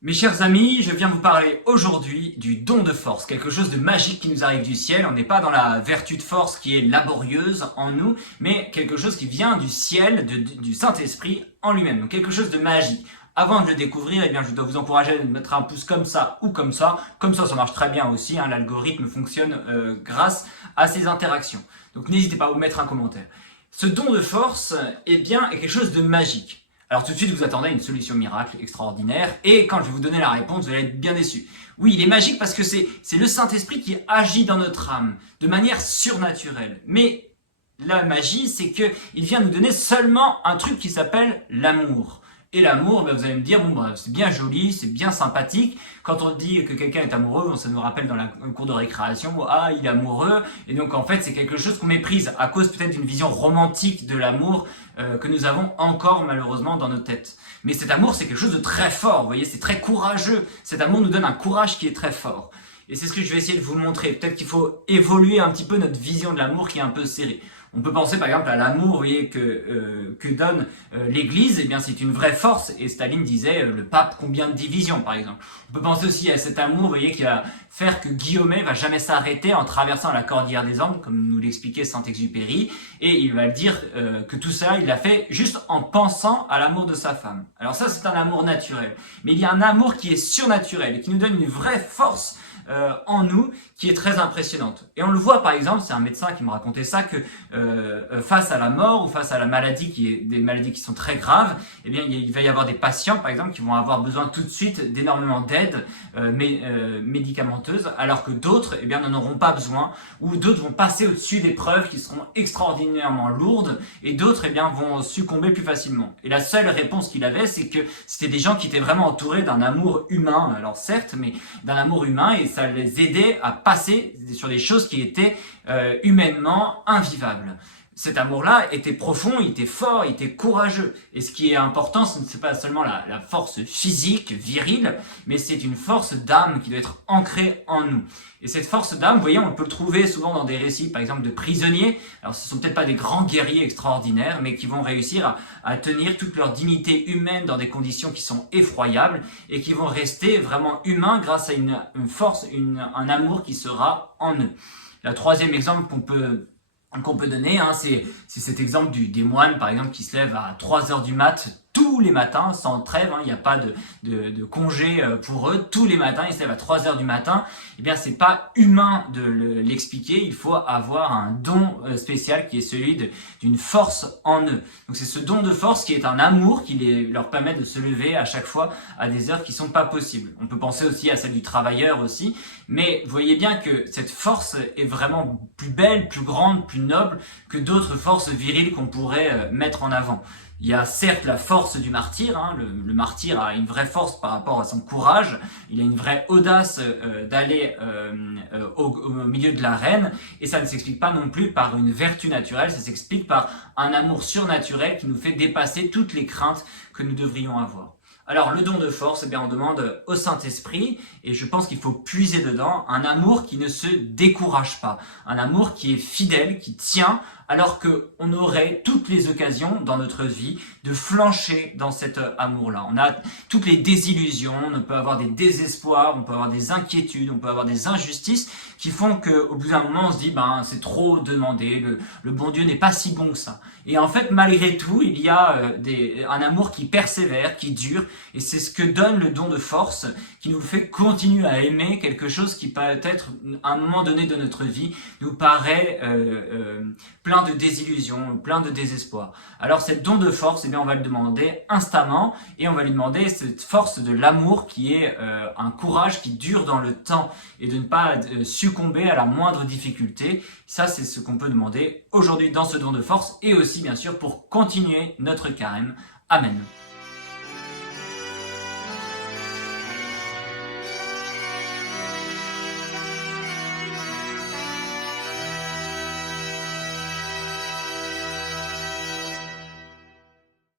Mes chers amis, je viens vous parler aujourd'hui du don de force, quelque chose de magique qui nous arrive du ciel. On n'est pas dans la vertu de force qui est laborieuse en nous, mais quelque chose qui vient du ciel, du Saint-Esprit en lui-même, donc quelque chose de magique. Avant de le découvrir, eh bien, je dois vous encourager à mettre un pouce comme ça ou comme ça. Comme ça marche très bien aussi, hein, l'algorithme fonctionne grâce à ces interactions. Donc n'hésitez pas à vous mettre un commentaire. Ce don de force, eh bien, est quelque chose de magique. Alors tout de suite, vous attendez une solution miracle extraordinaire, et quand je vais vous donner la réponse, vous allez être bien déçus. Oui, il est magique parce que c'est le Saint-Esprit qui agit dans notre âme, de manière surnaturelle. Mais la magie, c'est qu'il vient nous donner seulement un truc qui s'appelle l'amour. Et l'amour, vous allez me dire, bon, c'est bien joli, c'est bien sympathique. Quand on dit que quelqu'un est amoureux, ça nous rappelle dans la cour de récréation, ah, il est amoureux. Et donc, en fait, c'est quelque chose qu'on méprise à cause peut-être d'une vision romantique de l'amour que nous avons encore malheureusement dans nos têtes. Mais cet amour, c'est quelque chose de très fort, vous voyez, c'est très courageux. Cet amour nous donne un courage qui est très fort. Et c'est ce que je vais essayer de vous montrer. Peut-être qu'il faut évoluer un petit peu notre vision de l'amour qui est un peu serrée. On peut penser par exemple à l'amour, vous voyez, que donne l'Église, eh bien c'est une vraie force. Et Staline disait le pape combien de divisions par exemple. On peut penser aussi à cet amour, vous voyez, qui va faire que Guillaumet va jamais s'arrêter en traversant la cordillère des Andes, comme nous l'expliquait Saint-Exupéry, et il va dire que tout ça, il l'a fait juste en pensant à l'amour de sa femme. Alors ça, c'est un amour naturel. Mais il y a un amour qui est surnaturel et qui nous donne une vraie force en nous qui est très impressionnante. Et on le voit par exemple, c'est un médecin qui me racontait ça, que face à la mort ou face à la maladie, des maladies qui sont très graves, eh bien il va y avoir des patients par exemple qui vont avoir besoin tout de suite d'énormément d'aide médicamenteuse, alors que d'autres eh bien n'en auront pas besoin, ou d'autres vont passer au-dessus d'épreuves qui seront extraordinairement lourdes, et d'autres eh bien vont succomber plus facilement. Et la seule réponse qu'il avait, c'est que c'était des gens qui étaient vraiment entourés d'un amour humain, alors certes, mais d'un amour humain, et ça les aidait à passer sur des choses qui étaient humainement invivables. Cet amour-là était profond, il était fort, il était courageux. Et ce qui est important, ce n'est pas seulement la force physique, virile, mais c'est une force d'âme qui doit être ancrée en nous. Et cette force d'âme, vous voyez, on peut le trouver souvent dans des récits, par exemple, de prisonniers. Alors, ce ne sont peut-être pas des grands guerriers extraordinaires, mais qui vont réussir à tenir toute leur dignité humaine dans des conditions qui sont effroyables, et qui vont rester vraiment humains grâce à une force, un amour qui sera en eux. Le troisième exemple qu'on peut donner, hein, c'est cet exemple des moines, par exemple, qui se lèvent à 3 heures du mat, tous les matins, sans trêve, hein, il n'y a pas de congé pour eux, tous les matins, ils se lèvent à 3 heures du matin. Eh bien, c'est pas humain de l'expliquer, il faut avoir un don spécial qui est celui d'une force en eux. Donc c'est ce don de force qui est un amour qui leur permet de se lever à chaque fois à des heures qui sont pas possibles. On peut penser aussi à celle du travailleur aussi, mais vous voyez bien que cette force est vraiment plus belle, plus grande, plus noble que d'autres forces viriles qu'on pourrait mettre en avant. Il y a certes la force du martyr, hein, le martyr a une vraie force par rapport à son courage, il a une vraie audace d'aller au milieu de l'arène, et ça ne s'explique pas non plus par une vertu naturelle, ça s'explique par un amour surnaturel qui nous fait dépasser toutes les craintes que nous devrions avoir. Alors le don de force, eh bien, on demande au Saint-Esprit, et je pense qu'il faut puiser dedans, un amour qui ne se décourage pas, un amour qui est fidèle, qui tient, alors qu'on aurait toutes les occasions dans notre vie de flancher dans cet amour-là. On a toutes les désillusions, on peut avoir des désespoirs, on peut avoir des inquiétudes, on peut avoir des injustices qui font qu'au bout d'un moment on se dit c'est trop demandé, le bon Dieu n'est pas si bon que ça. Et en fait malgré tout il y a un amour qui persévère, qui dure, et c'est ce que donne le don de force, qui nous fait continuer à aimer quelque chose qui peut-être à un moment donné de notre vie nous paraît plein de désillusions, plein de désespoir. Alors cette don de force, eh bien, on va le demander instamment, et on va lui demander cette force de l'amour qui est un courage qui dure dans le temps, et de ne pas succomber à la moindre difficulté. Ça, c'est ce qu'on peut demander aujourd'hui dans ce don de force, et aussi bien sûr pour continuer notre carême. Amen.